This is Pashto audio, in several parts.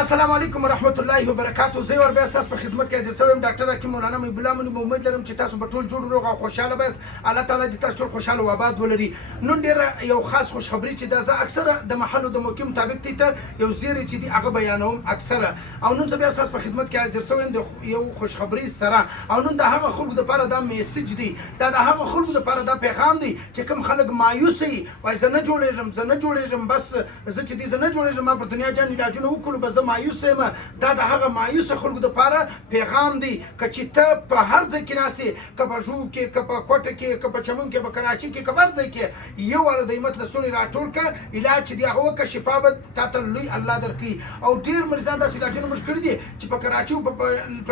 السلام علیکم ورحمت الله وبرکاتو. زه ور بیا ستاسو په خدمت کې حاضر شوم ډاکټر حکیم مولانا مې ګلام نو امید لرم چې تاسو په ټول جوړ روغ او خوشاله بس. الله تعالی دې تاسو ټول خوشاله او آباد ولري. نن ډیر یو خاص خوشخبری چې دا زه اکثره د محلو د موقع مطابق ته یو زیری چې دی هغه بیانوم اکثره او نن زه بیا ستاسو په خدمت کې حاضر شوم د یو خوشخبری سره او نن د هغه خلکو لپاره دا میسج دی دا د هغه خلکو لپاره دا پیغام دی چې کوم خلک مایوس وي وای زه نه جوړېږم بس زه چې دې زه نه جوړېږم په دنیا جان علاجونه وکړو به زه مایوس یم. دا د هغه مایوس خلکو لپاره پیغام دی که چې ته په هر ځای کې ناست یې که په ژوب کې که په کوټه کې که په چمن کې په کراچي کې که په هر ځای کې یو واره د همت لستونې راټول کړه علاج چې دی هغه وکړه شفا به تا ته لوی الله درکړي. او ډېر مریضان داسې علاجونه موږ کړي دي چې په کراچي او په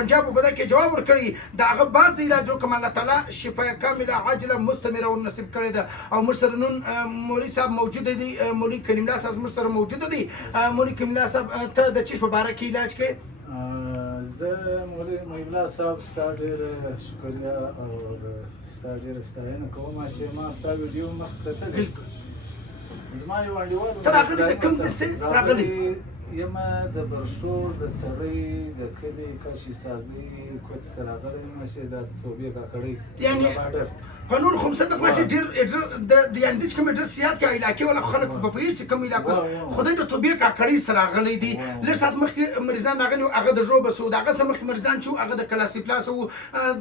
پنجاب او په کې جواب ورکړي د هغه بعض علاج وکړم الله تعالی شفا کامله عاجله مستمره ورنصیب کړې ده. او موږ سره نن مولوي صاحب موجوده دي مولوي کلیم الله صاحب موږ سره موجوده دي. مولوي کلیم الله صاحب ته د چیف مبارک علاج کې زه مولوي الله صاحب ستا ډېره شکریه او ستا ډېره ستاینه کوم چې ما ستا ویډیو مخکې کتلې. زما یو انډیوال ته راغلی د کوم ځای راغلی یم د برشور د سړی د کلي کشي سازي کوټ سره راغلی یم چې دا توبې کاکړی یعنې په نور خمسه دقیقه ډېر د یاندیچ کوم ډېر سیات کې علاقې ولا خلک په پوهېږي چې کوم علاقه خدای د توبې کاکړی سره راغلی دي. لږ ساعت مخکې مریضان راغلي وو هغه د ژوبس وو د هغه څه مخکې مریضان چې وو هغه د کلاسي پلاس وو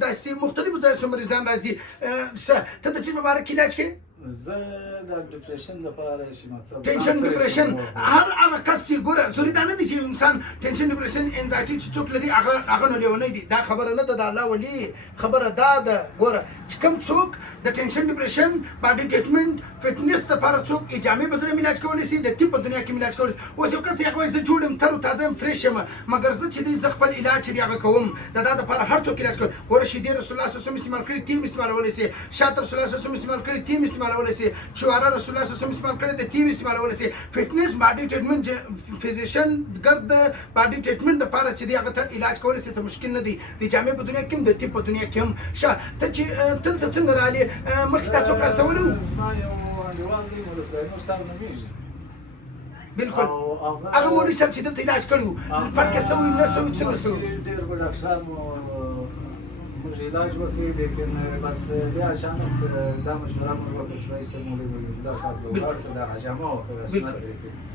داسې مختلفو ځایو څخه مریضان راځي. ښه ته د چی مبارک علاج کې زه د ډپریشن لپاره چې مطلب ټینشن ډپریشن هر هغه کس چې ګوره ضروري دا نه دي چې انسان ټینشن ډپریشن انزایټي چې څوک لري هغه نه لیونی دي. دا خبره نه ده د الله ولی خبره دا ده ګوره چې کوم څوک د ټینشن ډپریشن باډي ټریټمنټ فټنس لپاره څوک اجامې به سره علاج کولی شي د طب په دنیا کې علاج کولی شي. اوس یو کس دی هغه وایي زه جوړ یم تر او تازه یم فریش یم مګر زه چې دی زه خپل علاج چې دی هغه کوم د دا دپاره هر څوک علاج کوي. ګوره شیدې رسول الله صلی الله علیه وسلم استعمال کړي تیم استعمالولی شي شات رسول الله صلی الله علیه وسلم استعمال کړي تیم استعمالولی شي چواره رسول الله صلی الله علیه وسلم استعمال کړي د تیم استعمالولی شي. فټنس باډي ټریټمنټ فزیشن ګرد باډي ټریټمنټ دپاره چې دی هغه ته علاج کولی شي څه مشکل نه دی د جامې په دنیا کې هم د طب په دنیا کې هم. ښه ته چې دلته څنګه رالې مخکې تا څوک راستولی وو؟ زما یو انډیوال دی مولوي خداینور صاحب نومېږي بالکل هغه مولوي صاحب چې دلته علاج کړی وو فرق یې څه وي نه څه وي څنګه څه وي؟ ډېر به ډاکټران موږ علاج وکړي لیکن بس بیا اچانک دا مشوره موږ وکړه چې رئیس مولوي الله صاحب د ورسه د حجامه وکړه سنت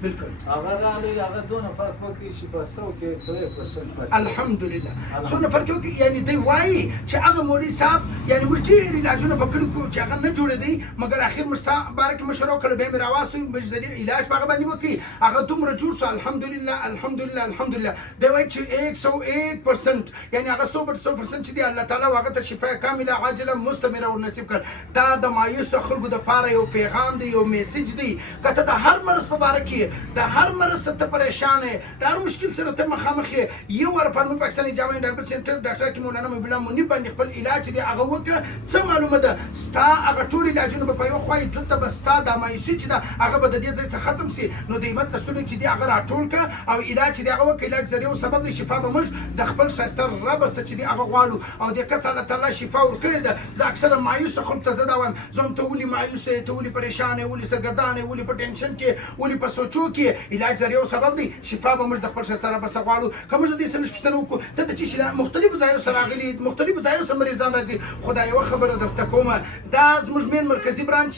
بالکل هغه راغلی هغه دونه فرق وکړي چې په 100 کې 100% فرق الحمدلله څونه فرق وکړي. یعنی دی وایي چې هغه مولوي صاحب یعنی موږ ډېر علاجونه په کړي کړو چې هغه نه جوړېدی مګر اخر موږ ستا باره کې مشوره وکړه بیا مې راواستوي موږ د علاج په هغه باندې وکړي هغه دومره جوړ شو الحمدلله الحمدلله الحمدلله. دی وایي چې 101% یعنی هغه 100% چې دی الله تعالی هغه ته شفا کامله عاجله مستمره ورنصیب کړ. دا د مایوسو خلکو دپاره یو پیغام دی یو میسج دی که ته د هر مرض په باره کې د هر مرض سره ته پریشان یې د هر مشکل سره ته مخامخ یې یو وار په موږ پاکستاني جامع هربل سنټر ډاکټر حکیم مولانا مې ګلام منیب باندې خپل علاج دی هغه وکړه. څه معلومه ده ستا هغه ټول علاجونه به په یوه خوا یې دلته به ستا دا مایوسي چې ده هغه به د دې ځای څخه ختم سي. نو د همت لستونې چې دی هغه راټول کړه او علاج چې دی هغه وکړه علاج ذریعه سبب دی شفا به موږ د خپل ښایسته رب څخه چې دی هغه غواړو او دې کس ته الله تعالی شفا ورکړې ده. زه اکثره مایوسه خلکو ته زه دا وایم زه هم ته ولې مایوس یې ته ولې پریشان یې ولې سرګردان یې ولې په ټینشن کې ولې په سوچو کې علاج ذریعه سبب دی شفا به موږ د خپل ښایسته رب څخه غواړو. که موږ د دې څه پوښتنه وکړو ته د څه شي مختلفو ځایو سره راغلي مختلفو ځایو سره مریضان راځي خو دا یوه خبره درته کومه دا زموږ مین مرکزي برانچ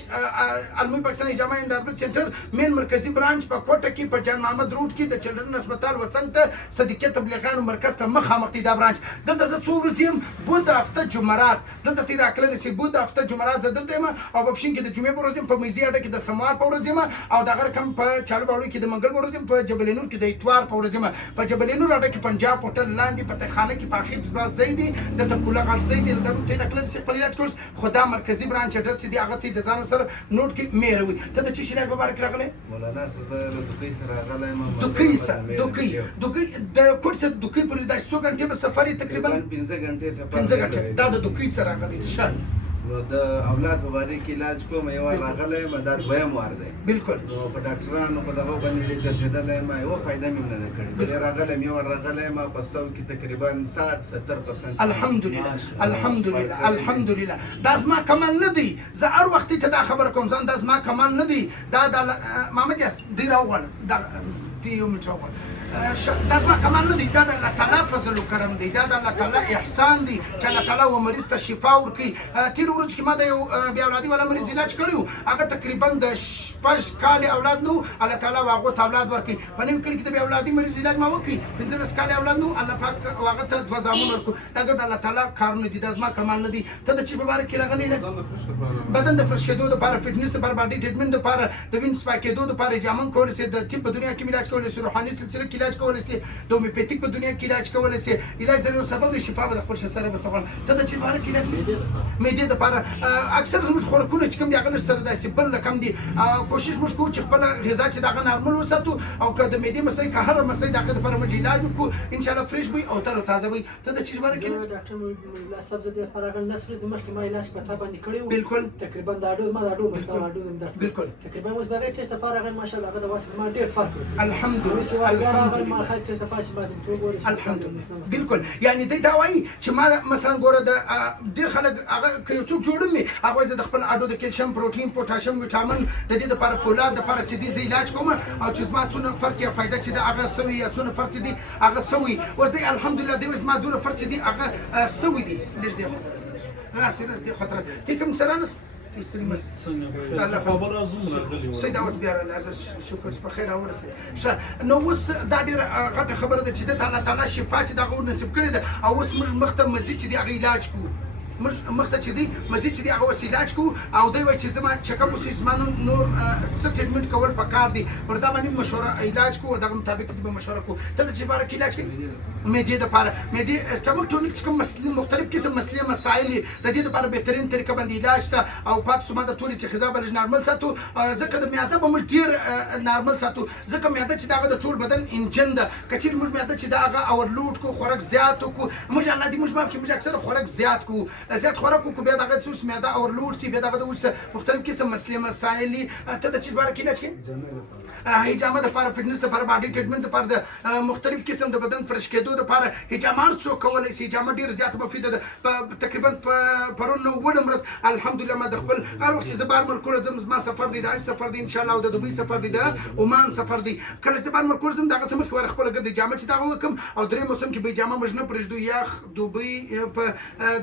علمي پاکستاني جامع هربل سنټر مین مرکزي برانچ په کوټه کې په جان محمد روډ کې د چلډرن هسپتال وڅنګ ته صدیقه تبلیغیانو مرکز ته مخامخ دی دا برانچ. دلته زه څو ورځې یم بود هفته جمعرات دلته تېر راکړلی سي بود هفته جمعرات زه دلته یم او په پښین کې د جمعې په ورځ یم په میزي اډه کې د سموار په ورځ یم او د هغه رقم په چالو باوړي کې د منګل په ورځ یم په جبل نور کې د اتوار په ورځ یم په جبل نور اډه کې پنجاب هوټل لاندې په تخانه کې په اخر ځواب ځای دی دلته کوله غټ ځای دی دلته هم تېر راکړلی سي خپل علاج کورس خو دا مرکزي برانچ اډرس چې دی هغه ته د ځان سره نوټ کې مهروي. ته د چی شي علاج په باره کې راغلی مولانا صاحب د دوکۍ سره راغلی یم دوکۍ د کوټ سره دوکۍ پورې دا څو غنټې به سفر یې تقریبا 15 غنټې سفر 15 غنټې دا د دوکۍ سره راغلی ښه. نو د اولاد په باره کې علاج کوم یو وار راغلی یم دا دویم وار دی بالکل. نو په ډاکټرانو په دغه باندې رسېدلی یم یوه فایده مې نه ده کړې بلې راغلی یم یو وار راغلی یم په 100 کې تقریبا 60-70% الحمدلله الحمدلله الحمدلله. دا زما کمال نه دی زه هر وخت ته دا خبره کوم ځان دا زما کمال نه دی دا د محمد یاس دی راوغواړه دی یو میټر دا زما کمال نه دی دا د الله تعالی فضل و کرم دی دا د الله تعالی احسان دی چې الله تعالی و مریض ته شفا ورکړي تېر ورځ کې ما د یو بې اولادي والا مریض علاج کړی و هغه تقریبا د 6 کال اولاد نو الله تعالی هغه ته اولاد ورکړي په نیم کلي کې د بې اولادي مریض علاج ما وکړي 15 کال اولاد نو الله پاک هغه ته 2 زامن ورکړو دا د الله تعالی کارونه دي دا زما کمال نه دي ته د چې په باره کې راغلی بدن د فرش کېدو دپاره فټنس دپاره باډي ټریټمنټ دپاره د وینې صفا کېدو دپاره هجامن کولی شي د طب په دنیا کې علاج کولی شي روحاني سلسله کې علاج کولی شي د هومیوپیتیک په دنیا کې علاج کولی شي علاج ضرور سبب د شفا به د خپل شستره به سغون ته د چې باره کې علاج معدې دپاره اکثر زموږ خوراکونه چې کوم دي هغه لږ سره داسې بل رقم دي کوشش موږ کوو چې خپله غذا چې د هغه نارمل وساتو او که د معدې مسئلې که هره مسئلې د هغې دپاره موږ علاج وکړو انشاءالله فرش وي او تر او تازه وي ته د چې باره کې ډاکټر صاحب زه د لپاره هغه لس ورځې مخکې ما علاج په تا باندې کړی و بالکل تقریبا دا ډوز ما دا ډوز مستا دا ډوز درته بالکل تقریبا اوس بغیر ټیسټ لپاره هغه ماشاءالله هغه د واسه ما ډېر فرق وکړ الحمدلله ما خل ټیسټ لپاره چې ما زم تو ګورې الحمدلله بالکل یعنی دی دا وایي چې ما مثلا ګوره د ډېر خلک هغه که یو څوک جوړم وي هغه زه د خپل اډو د کیلشیم پروټین پوټاشیم ویټامین د دې دپاره فولاد دپاره چې دي زه علاج کوم او چې زما څونه فرق یا فایده چې د هغه سوي یا څونه فرق چې دي هغه سوي اوس دی الحمدلله دی زما دونه فرق چې دي هغه سوي دي لږ دی راسي لږ دی خطر تی کوم سره نس استري مس الله خبر ازوم سيد اوس بیا راځه شکر چې په خیر اورسه نو اوس دا ډېره غټه خبره ده چې د الله تعالی شفا چې دغه نصیب کړې ده او اوس موږ مخته مزید چې دی هغه علاج کوو موږ مخته چې دی مزید چې دی هغه اوس علاج کوو او دی وایي چې زما چکپ اوس زما نور څه ټریټمنټ کول پکار دي پر دا باندې مشوره علاج کوو دغه مطابق به مشوره کوو ته د چې باره کې علاج کوي معدې دپاره معدې سټمک ټونیک چې کوم مسلې مختلف قسم مسلې مسایل د دې دپاره بهترین طریقه باندې علاج شته او پاتې شو ما د ټولې چې غذا به لږ نارمل ساتو ځکه د معده به موږ ډېر نارمل ساتو ځکه معده چې د هغه د ټول بدن انجن ده که چېرې موږ معده چې د هغه اورلوډ کړو خوراک زیات وکړو موږ الله دې موږ باب کې موږ اکثره خوراک زیات کړو زیات خوراک وکړو بیا د هغه څه معده اورلوډ شي بیا د هغه د وجه مختلف قسم مسلې مسایل ته د چیز باره کې علاج کوي هجامه دپاره فټنس دپاره باډي ټریټمنټ دپاره د مختلف قسم د بدن فرش کېدو دپاره هجامه هر څوک کولی شي هجامه ډېر زیات مفیده ده په تقریبا په پرون 9 ورځ الحمدلله ما د خپل هر وخت چې زه بهر ملکونه ځم زما سفر دی د حج سفر دی انشاءالله او د دوبۍ سفر دی د عمان سفر دی کله چې بهر ملکونه ځم د هغه څه مخکې واره خپله ګرد هجامه چې دغه وکړم او درېیم موسم کې به هجامه موږ نه پرېږدو یا دوبۍ په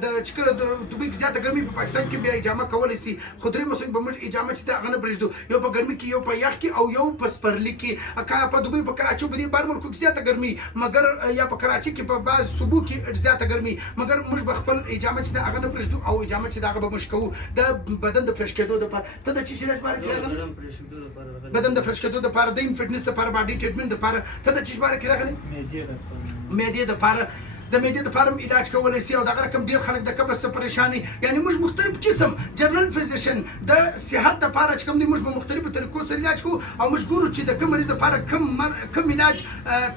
د چې کله د دوبۍ کې زیاته ګرمي په پاکستان کې بیا هجامه کولی شي خو درېیم موسم کې به موږ هجامه چې هغه نه پرېږدو یو په ګرمي کې یو په یخ کې او یو په سپرلي کې که په دوبۍ په کراچۍ په دې بهر ملکو کې زیاته ګرمي مګر یا په کراچۍ کې په بعض صوبو کې زیاته ګرمي مګر موږ به خپل هجامه چې هغه نه پرېږدو او هجامه چې هغه به موږ کوو د بدن د فرش کېدو دپاره ته د څه شي علاج باره کې بدن د فرش کېدو دپاره د فټنس دپاره باډي ټریټمنټ دپاره ته د څه باره کې راغلی معدې دپاره د معدې دپاره هم علاج کولی شي او دغه رقم ډېر خلک د قبض څخه پریشان یعنی موږ مختلف قسم جنرال فزیشن د صحت دپاره چې کوم دی موږ په مختلفو طریقو سره علاج کوو او موږ ګورو چې د کوم مریض دپاره کوم علاج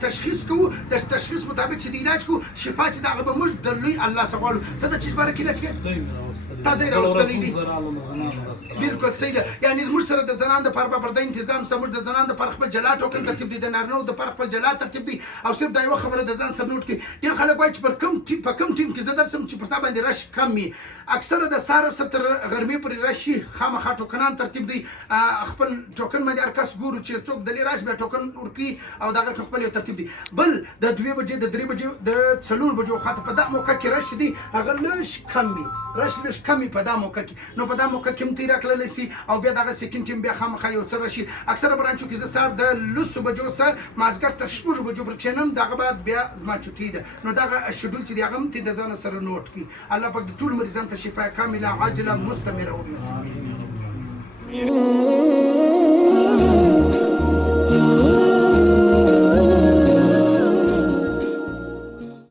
تشخیص کوو د تشخیص مطابق چې د علاج کوو شفا چې د هغه به موږ د لوی الله څخه غواړو ته د څه باره کې علاج کوې تا دی راوستلی دي بالکل صحیح ده یعنی موږ سره د زنانو دپاره به پرده انتظام شته موږ د زنانو دپاره خپل جلا ټوکن ترتیب دی د نارینهو دپاره خپل جلا ترتیب دی او صرف دا یوه خبره د ځان سره نوټ کړي ډېر خلک وایي چې په کوم ټیم کې زه درسم چې پر تا باندې رش کم وي اکثره د سهاره سره تر غرمې پورې رش شي خامخا ټوکنان ترتیب دی خپل ټوکن باندې هر کس ګورو چې څوک دلې راشي بیا ټوکن ورکوي او د هغه خپل یو ترتیب دی بل د 2 بجې د 3 بجې د 4 بجو خاطر په دغه موقع کې رش دی هغه لږ کم وي رش لږ کم وي په دغه موقع کې نو په دغه موقع کې هم تېره کړلی شي او بیا دغه سیکنډ ټیم بیا خامخا یو څه راشي اکثره برانچو کې زه سهار د 10 بجو څخه مازدیګر تر 6 بجو پورې کښېنم دغه بعد بیا زما چوټي ده نو دغه شیډول چې دی هغه هم ته د ځان سره نوټ کړي الله پاک د ټول مریضانو ته شفا کامله عاجله مستمره ورنصیب کړي